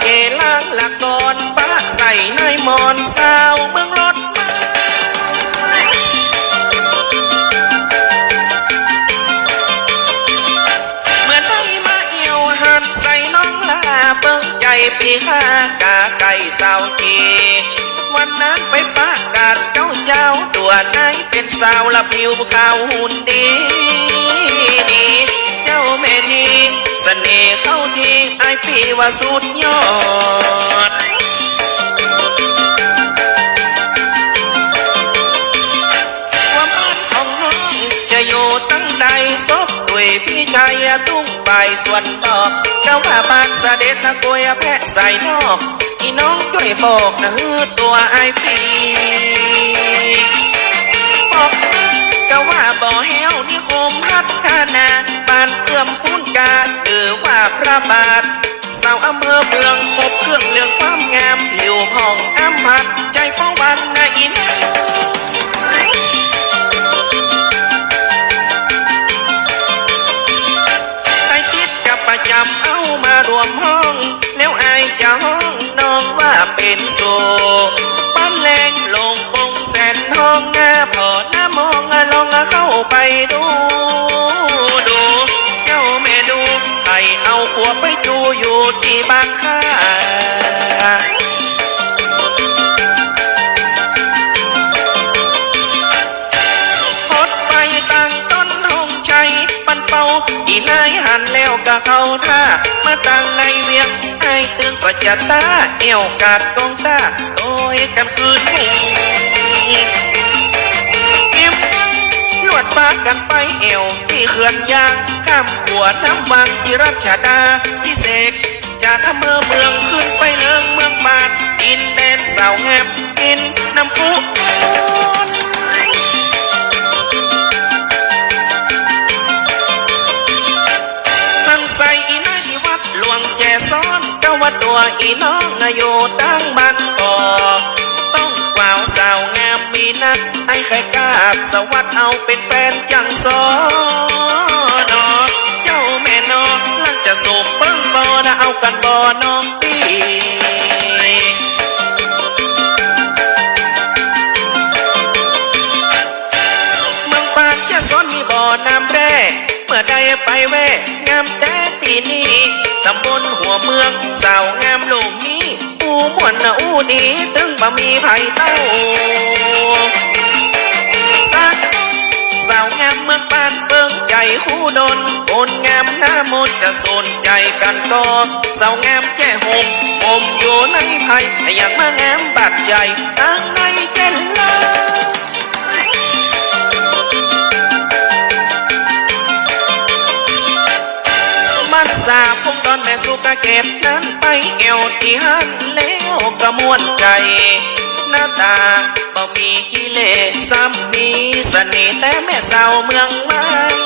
เกล้างละก่อนปะใส่ในหมอนสาวเมืองรถมาเมื่อได้มาเอี่ยวหันใส่น้องลาเบิ่งใจปีห้ากาไก่สาวทีวันนั้นไปปะกาดเจ้าเจ้าตัวไหนเป็นสาวละผิวขาวหุ่นดีดี เจ้าแม่นี้ สน่ห์เข้าทีไอายปีว่าสุดยอด ความฝันของน้องจะอยู่ตั้งใดซบด้วยพี่ชายตุ้งฝ่ายส่วนดอกเจ้าว่าบ้านเสด็จนะกวยแพะใส่นอก อีน้องช่วยบอกนะฮือตัวไอายปีบอกก็ว่าบ่อแห้วนี่คมพัฒนาบ้านเอื้อม พระบาท สาวอำเภอเมืองพบเครื่องเรื่องความงาม ผิวผ่องอ้ำพัดใจป้องวันนะอีน้ เขาท่ามาตั้งในเวียงไอ้ตึงก็จะตาเอวกาดกองตาโต้ยกันคืนหูเก็บลวดปากกันไปเอวที่เขื่อนยางข้ามขวดน้ำวังที่รัชดาพิเศษจากอำเภอเมืองขึ้นไปเลิงเมืองบาดดินแดนสาวแฮมกินน้ำพุ ตัวอีน้องนายโยตั้งบ้านคอต้องกล่าวสาวงามมีนักไอ้ใครกล้าสวัสดเอาเป็นแฟนจังซอนอเจ้าแม่นอลักจะสูบเบิ้งบอนะเอากันบอน้องปีเมืองปานจะซ้อนมีบ่อน้ำแร่เมื่อใดไปแวะงาม วนนะอูดีตึงบ่มีไผเต้าสักสาวงามเมืองปานเบิ่งใจคู่ดนคนงามหน้ามนจะสนใจกันก็สาวงามแค่ห่มผมอยู่ในไผ่อย่างมางามบาดใจตั้งในเจนเลย ตอนแม่สุกะเก็บนั้นไปเอวที่หันแล้วก็ม่วนใจ หน้าตาบ่มีกิเลสซ้ำมีสน่ห์แต่แม่สาวเมืองมัน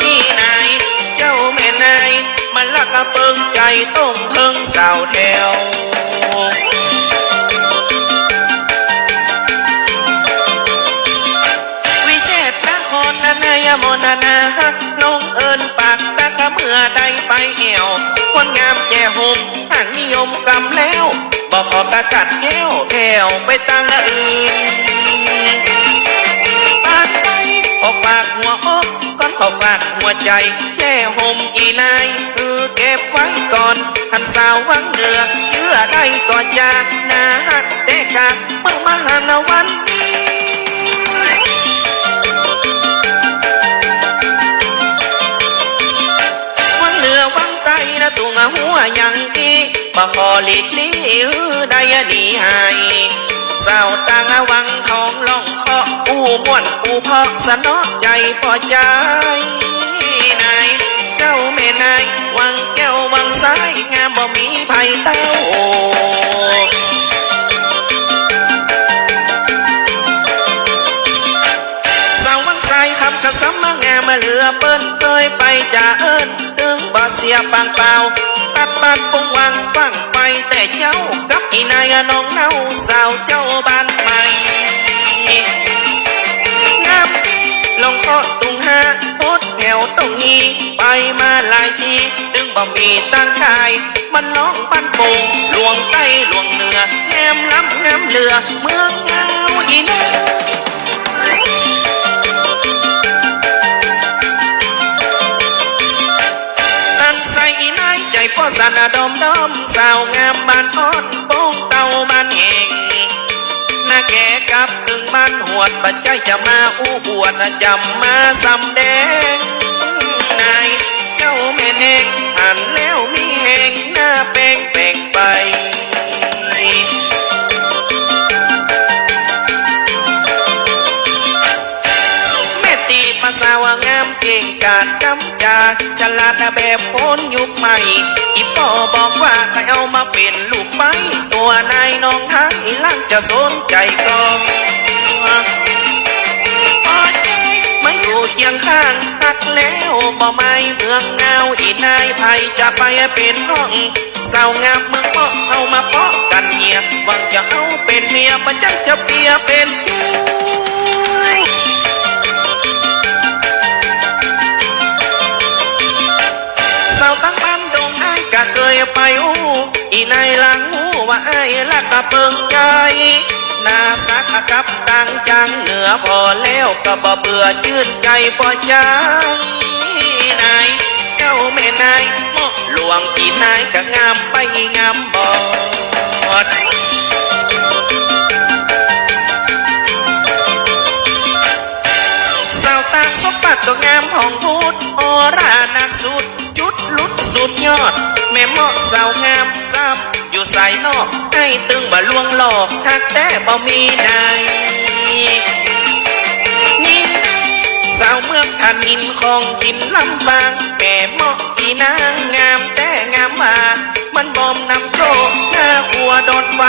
นี่นายเจ้าแม่นายมันลักกระเปิงใจต้องเพิงสาวแถววิเชษนครนานายมนานาฮักลงเอินปากตะกะเมื่อใดไปเอวามแจ่หมห่างนิยมกำแล้ว บอกออกกะกัดแก้วแถวไปตั้งอื่นปากไปออกปากหัวอกก้อนออกปากหัวใจแจ่ห่มอีนายเออเก็บไว้ก่อนทันสาววังเหนือเชื่อได้ก่อนยากนาฮักเด้ ลีกลี่ฮือได้หนีหายสาวต่างวังทองล่องเคาะอู้ม่วนอู้เพาะสนอใจพอใจนายเจ้าแม่นายวังแก้ววังซ้ายงามบ่มีภัยเต้า กระซ้ำมางามมาเหลือเปิ้นเคยไปจ่าเอิญตึงบ่เสียปังเปล่าตัดบานปงวังฟังไปแต่เจ้ากับอีนายน้องเน่าสาวเจ้าบ้านใหม่งามลงเคาะตุงห้าโพดแถวตรงนี้ไปมาหลายทีดึงบ่มีตั้งกายมันน้องบันป่งหลวงใต้หลวงเหนือแงมล้ำงามเหลือเมืองเงาอีนา สันดอมดอมสาวงามบ้านอ้อนโป้งเตาบ้านเองน้าแก่กับตึงบ้านหวดปัจจัยจะมาอู้บวดจำมาสำแดงนายเจ้าแม่เนง ฉลาดแบบโคนยุคใหม่ อีพ่อบอกว่าให้เอามาเป็นลูกไปตัวนายน้องทั้งล่างจะสนใจก็พอใจมาอยู่เคียงข้างหักแล้วบ่ไม่เมืองเงาอีนายไผจะไปเป็นห้องสาวงามเมืองเปาะเอามาเปาะกันเหียหวังจะเอาเป็นเมียประจักจะเปียเป็นยู สาวตั้งบ้านดงไอ้ก็เคยไปอู้อีในหลังหูว่าไอ้ลักกะเปิงใจนาสักกับตังจังเหนือพอแล้วก็บ่เบื่อชื่นใจพอใจนายเจ้าแม่นายหมอหลวงอีนายก็งามไปงามบอดสาวต่างสมบัติก็งามห้องพูดออรานักสุด ลุดสุดยอด แม่เหมาะสาวงามซ้ำอยู่สายนอกให้ตึงบ่ลวงหลอกหากแต่บ่มีนายนี่สาวเมืองทานหินของกินลำบางแม่เหมาะอีนางงามแต่งามมามันบอมนำโชคหน้าหัวโดนไฟ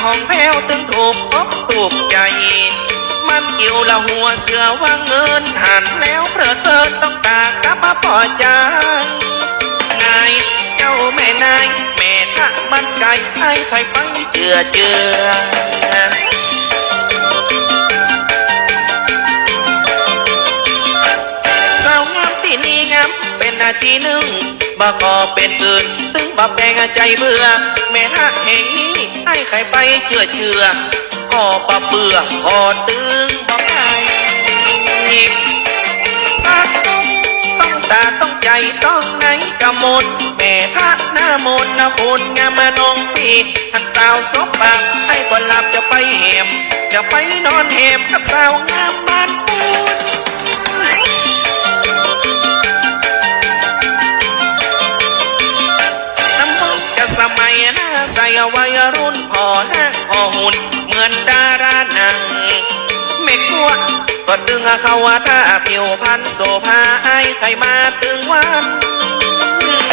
งดงามห้องแพ้วตึงถูกอกถูกใจ มันเกี่ยวละหัวเสือว่าเงินหันแล้วเพลิดเพลินต้องตากลับมาพอใจนายเจ้าแม่นาย แม่ทักมันไก่ให้ใครไปเจือเจือสาวงามที่นี่งามเป็นนาทีหนึ่งบ่ขอเป็นอื่น ตึงบ่แปลงใจเบื่อ แม่ฮักแห่งนี้ ให้ใครไปเชื่อเชื่อพอปะเบื่อพอตึงบ่ใครสักต้องต้องตาต้องใจต้องไหนกะมนแม่พระหน้ามนนะคุณงามมานองปีหันสาวซบปากให้บ่หลับจะไปแหมจะไปนอนแหมกับสาวงามบ้านปูน รุ่นพอห้างพอหุ่น เหมือนดาราหนังเม็กวัวก็ตึงเขาว่าถ้าผิวพันโซภาไอ้ใครมาตึงวัน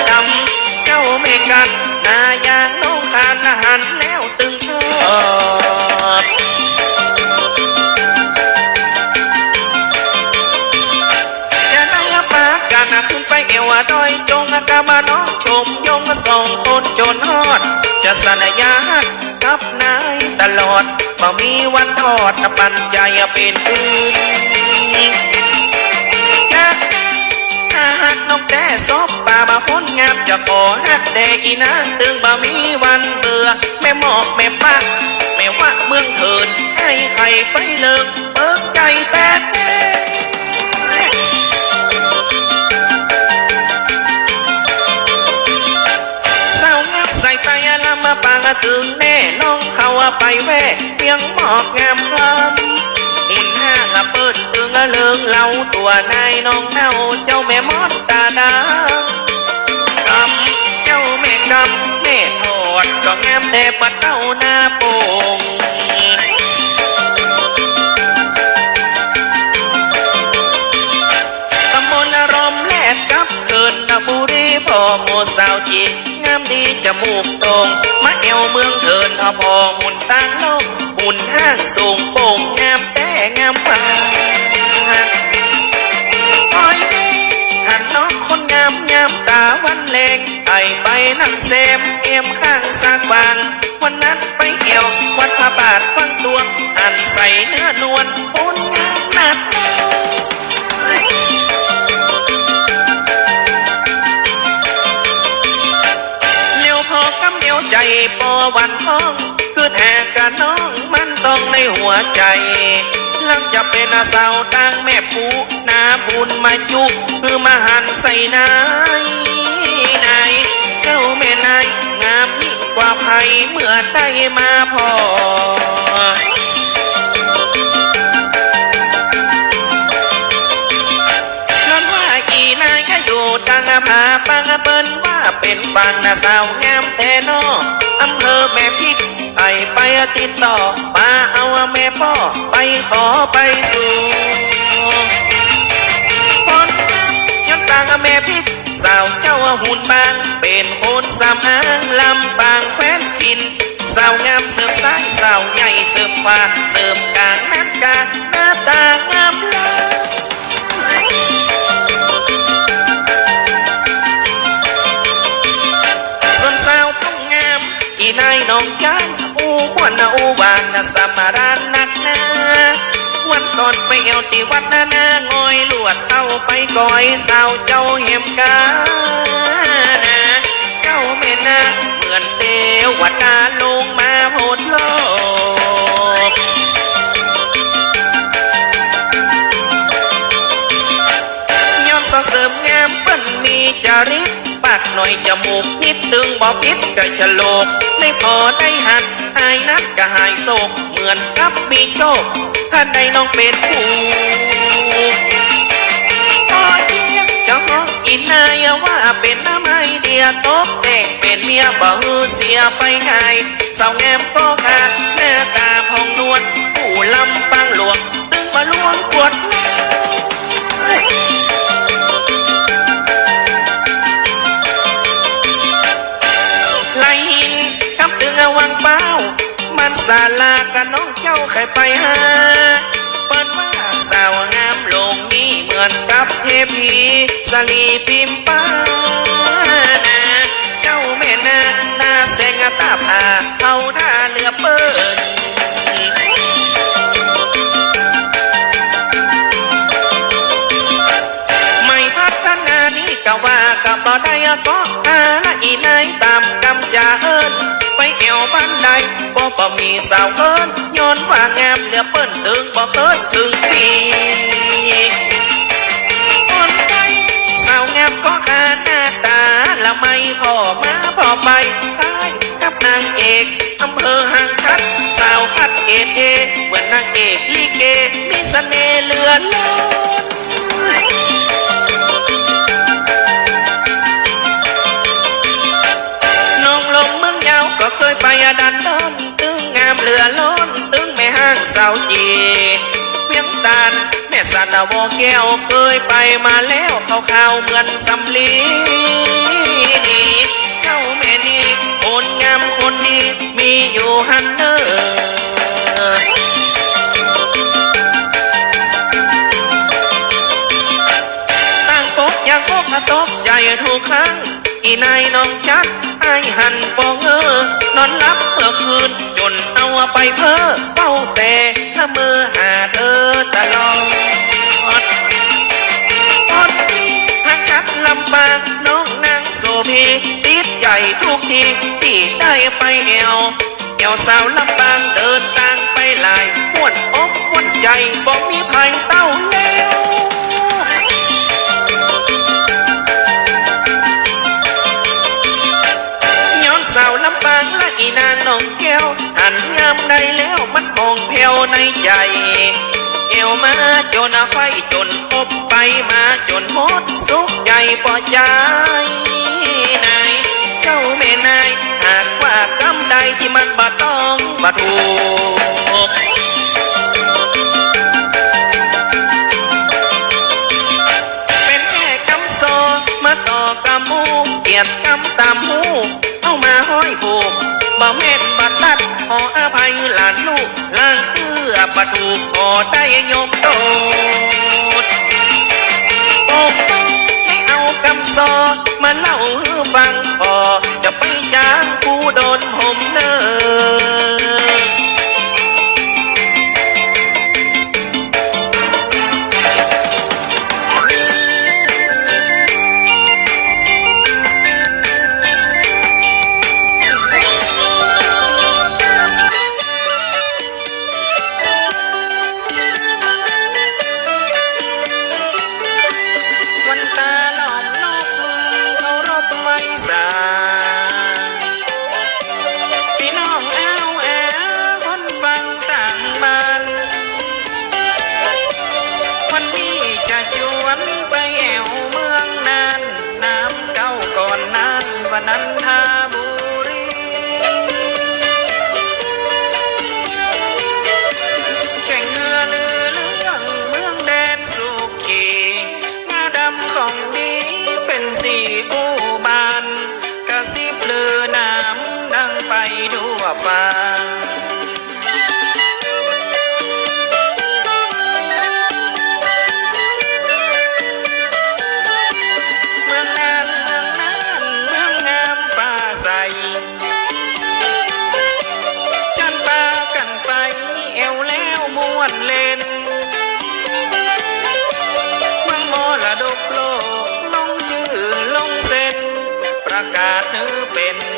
ดำเจ้าเมกัน นายางน้องขานอาหารแล้วตึงชอบจะได้ปากกันขึ้นไปเอวดอย จงกามาน้องชมยงสอง นจนฮอด จะสัญญากับนายตลอดบ่มีวันทอดปันใจเป็นอื่นอยากถ้าหักนกแต่ซบป่ามาคนงามจะขอหักแดอีนางตึงบ่มีวันเบื่อ แม่หมอกแม่ปักแม่ว่าเมืองเถินให้ใครไปเลิกเปิกใจแต่ มาปางถึงแน่น้องเขาไปแว่เพียงหมอกงามคล้ำหุ่นห้างเปิดตึงเลิงเล่าตัวนายน้องเน่าเจ้าแม่มอดตาดากำเจ้าแม่กำแม่ทอดก็งามแต่ปัดเต้าหน้าโป่งตำบลอารมณ์แลกกับเกินนบุรีพ่อโมสาวจีงามดีจมูกตรง เมืองเถินอาพอหุ่นต่างโลกหุ่นห้างสูงโป่งงามแต่งามปากคอยหันนอกคนงามยามตาวันแรงไอไปนั่งเซมเอมข้างสากบานวันนั้นไปเอี่ยววัดพระบาทฟังตัวหันใส่เนื้อนวลปูนงามนัด ใจปอวันท้องคือแหกกันน้องมันต้องในหัวใจ หลังจะเป็นอาสาวตั้งแม่ปูนาบุญมายุกคือมาหันใส่นายนายเจ้าแม่นายงามยิ่งกว่าไผเมื่อได้มาพอ เป็นปังนาสาวงามแต่นออำเภอแม่พิกไปไปติดต่อมาเอาแม่พ่อไปขอไปสู่พรย้อนตังแม่พิกสาวเจ้าหุ่นบาง เป็นโคนสามอ้างลำปางแคว้นขินสาวงามเสริมซ้ายสาวใหญ่เสริมขวาเสริมกลางนักกาหน้า อนไปเอวตีวัดนาหน้างอยลวดเข้าไปก้อยสาวเจ้าเห็มกาเจ้าแม่นาเหมือนเทวดาลงมาโพดโลกย้อนสอเสริมงามเปิ้นมีจาริตปากหน่อยจมูกนิดตึงบ่พิษกะฉลกได้พอได้หักอายนักกะหายโศกเหมือนกับมีโชค ถ้าไดน้องเป็นผู้ต่อเทียงเจ้าของอินนายว่าเป็นน้ำไม้เดียตกแต่งเป็นเมียบ่ฮือเสียไปง่ายสาวงมก็ขาดหน้าตาพองนวลผู้ลำปังหลวงตึงมาลวงปวด มันสาลากับน้องเจ้าใครไปหาเปิดว่าสาวงามลงนี้เหมือนกับเทพีสลีพิมพ์ป้านาเจ้าแม่นาหน้าแสงตาผาเอาท่าเรือเปิ้นไม่พัฒนานี้ก็ว่ากับบ่ได้ก็หาละอีนายตา วบ้านใดบ่บ่มีสาวเคินย้อนว่างามเหลือเปิ้นถึงบ่เคินถึงปีคนใจสาวงามก็ขาหน้าตาละไม่พอมาพอไปคล้ายกับนางเอกอำเภอหางชัดสาวคัดเอเอเหมือนนางเอกลิเกมีเสน่ห์เหลือล้น เคยไปดันดอน ตึงงามเหลือล้น ตึงแม่ห้างสาวจีเวียงตานแม่สันวอแก้วเคยไปมาแล้วเขาข่าวเหมือนสำลีนี่เจ้าแม่นี่คนงามคนดีมีอยู่ฮันเนอร์ตั้งปกย่างโคกกระตกใจทุกครั้งอีนายน้องจัด อายหันปองเออนอนรับเมื่อคืน จนเอาไปเพ้อเป้าแต่ละเมือหาเธอตลอดอดทางชัดลำบากน้องนางโสพีติดใจทุกทีที่ได้ไปแอวแอวสาวลำบากเดิน เอวมาจนไฟจนพบไปมาจนหมดสุขใจปอใจนายเจ้าแม่นายหากว่ากำใดที่มันบ่ต้องบ่ถูกเป็นแค่กำโซมาต่อกำมูเกียดกำตามหูเอามาห้อยผูกบ่เม็ดบัดตัดขออภัยหลานลูกล้าง อประตูกอได้ยกโตดโอ้ให้เอากำโซมามาเล่าให้ฟังพอจะไปจ้างผู้โดนโเธอเป็น